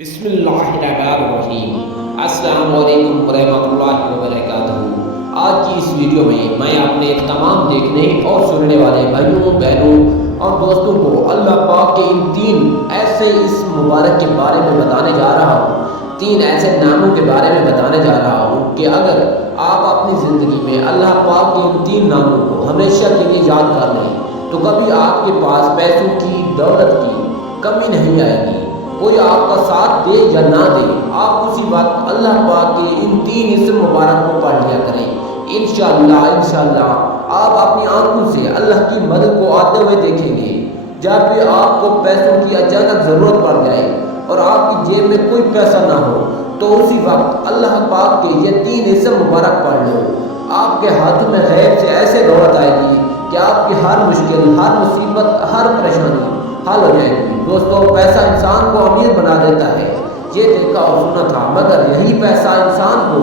बिस्मिल्लाहिर्रहमानिर्रहीम। अस्सलाम वालेकुम वरहमतुल्लाहि वबरकातुहू। आज की इस वीडियो में मैं अपने तमाम देखने और सुनने वाले भाइयों बहनों और दोस्तों को अल्लाह पाक के इन तीन ऐसे इस मुबारक के बारे में बताने जा रहा हूँ, तीन ऐसे नामों के बारे में बताने जा रहा हूँ कि अगर आप अपनी ज़िंदगी में अल्लाह पाक के इन तीन नामों को हमेशा के लिए याद कर लें तो कभी आपके पास पैसों की दौलत की कमी नहीं आएगी। कोई आपका साथ दे या ना दे, आप उसी वक्त अल्लाह पाक के इन तीन इस्म मुबारक को पढ़ लिया करें। इंशाअल्लाह आप अपनी आंखों से अल्लाह की मदद को आते हुए देखेंगे। जब भी आपको पैसों की अचानक ज़रूरत पड़ जाए और आपकी जेब में कोई पैसा ना हो तो उसी वक्त अल्लाह पाक के ये तीन इस्म मुबारक पढ़ लो। आपके हाथ में गैब से ऐसे दौलत आएगी कि आपकी हर मुश्किल, हर मुसीबत, हर परेशानी हल हो जाएगी। दोस्तों, पैसा इंसान को अमीर बना देता है, ये देखा और सुना था, मगर यही पैसा इंसान को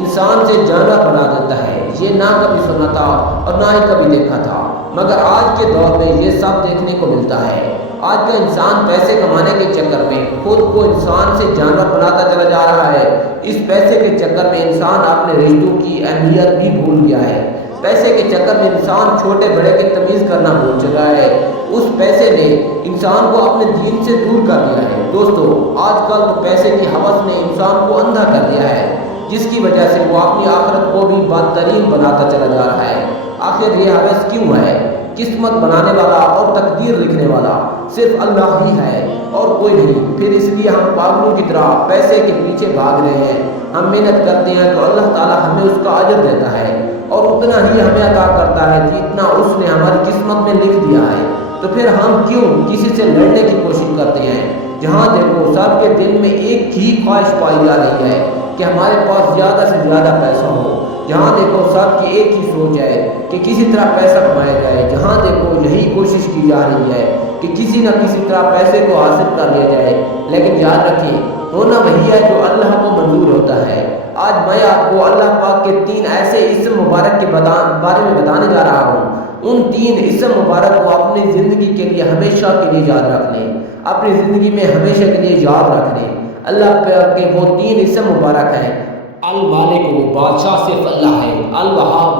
इंसान से जानवर बना देता है, ये ना कभी सुना था और ना ही कभी देखा था, मगर आज के दौर में ये सब देखने को मिलता है। आज का इंसान पैसे कमाने के चक्कर में खुद को इंसान से जानवर बनाता चला जा रहा है। इस पैसे के चक्कर में इंसान अपने रिश्तों की अहमियत भी भूल गया है। पैसे के चक्कर में इंसान छोटे बड़े की तमीज़ करना भूल चुका है। उस पैसे ने इंसान को अपने दीन से दूर कर दिया है। दोस्तों, आजकल पैसे की हवस ने इंसान को अंधा कर दिया है, जिसकी वजह से वो अपनी आखिरत को भी बदतरीन बनाता चला जा रहा है। आखिर ये हवस क्यों है? किस्मत बनाने वाला और तकदीर लिखने वाला सिर्फ अल्लाह ही है और कोई नहीं। फिर इसलिए हम पागलों की तरह पैसे के पीछे भाग रहे हैं। हम मेहनत करते हैं तो अल्लाह ताला हमें उसका अजर देता है और उतना ही हमें अता करता है जितना उसने हमारी किस्मत में लिख दिया है। तो फिर हम क्यों किसी से लड़ने की कोशिश करते हैं? जहाँ देखो सबके दिल में एक ही ख्वाहिश पाई जा रही है कि हमारे पास ज़्यादा से ज़्यादा पैसा हो। जहाँ देखो सबकी एक ही सोच है कि किसी तरह पैसा कमाया जाए। जहाँ देखो यही कोशिश की जा रही है कि किसी न किसी तरह पैसे को हासिल कर लिया जाए। लेकिन याद रखें, होना वही है जो अल्लाह को मंजूर होता है। आज मैं आपको अल्लाह पाक के तीन ऐसे इस्म मुबारक के बारे में बताने जा रहा हूँ। उन तीन इस्म मुबारक को अपनी ज़िंदगी के लिए हमेशा के लिए याद रख लें, अपनी ज़िंदगी में हमेशा के लिए याद रख लें। अल्लाह पाक के वो तीन इस्म मुबारक हैं। अल मालिक, बादशाह सिर्फ अल्लाह है। अल वहाब,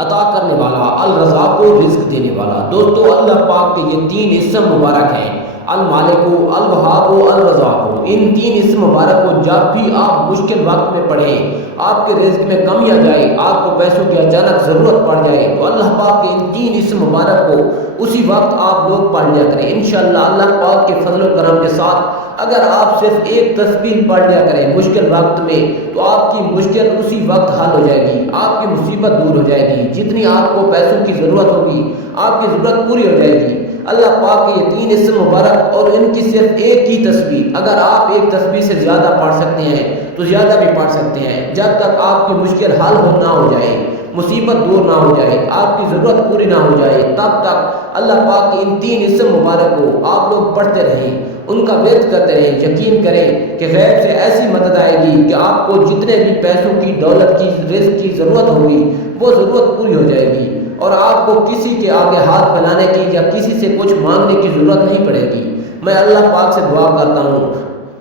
अता करने वाला। अल रज़ाक, रिज़्क देने वाला। दोस्तों, अल्लाह पाक के ये तीन इस्म मुबारक हैं, अल मालिक, अल वहाब, अल रज़ाक। इन तीन इस्म मुबारक को जब भी आप मुश्किल वक्त में पढ़ें, आपके रिज़्क में कमी आ जाए, आपको पैसों की अचानक ज़रूरत पड़ जाए, तो अल्लाह पाक के इन तीन इस्म मुबारक को उसी वक्त आप लोग पढ़ लिया करें। इंशाअल्लाह अल्लाह पाक के फजल और करम के साथ अगर आप सिर्फ एक तस्बीह पढ़ लिया करें मुश्किल वक्त में, तो आपकी मुश्किल उसी वक्त हल हो जाएगी, आपकी मुसीबत दूर हो जाएगी। जितनी आपको पैसों की ज़रूरत होगी, आपकी ज़रूरत पूरी हो जाएगी। अल्लाह पाक के ये तीन इस्म मुबारक और इनकी सिर्फ एक ही तस्बीह, अगर आप एक तस्बीह से ज़्यादा पढ़ सकते हैं तो ज़्यादा भी पढ़ सकते हैं। जब तक आपकी मुश्किल हल ना हो जाए, मुसीबत दूर ना हो जाए, आपकी ज़रूरत पूरी ना हो जाए, तब तक अल्लाह पाक के इन तीन इस्म मुबारक को आप लोग पढ़ते रहें, उनका विर्द करते रहें। यकीन करें कि गैब से ऐसी मदद आएगी कि आपको जितने भी पैसों की, दौलत की, रिज़्क की ज़रूरत होगी वो ज़रूरत पूरी हो जाएगी और आपको किसी के आगे हाथ फैलाने की या किसी से कुछ मांगने की ज़रूरत नहीं पड़ेगी। मैं अल्लाह पाक से दुआ करता हूँ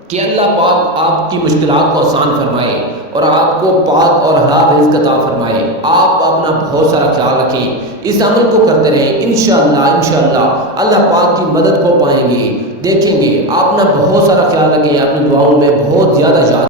कि अल्लाह पाक आपकी मुश्किलात को आसान फरमाए और आपको पाक और हलाल रिज़्क अता फरमाए। आप अपना बहुत सारा ख्याल रखें, इस अमल को करते रहें। इंशाअल्लाह अल्लाह पाक की मदद को पाएंगे, देखेंगे। अपना बहुत सारा ख्याल रखें, अपनी दुआओं में बहुत ज़्यादा याद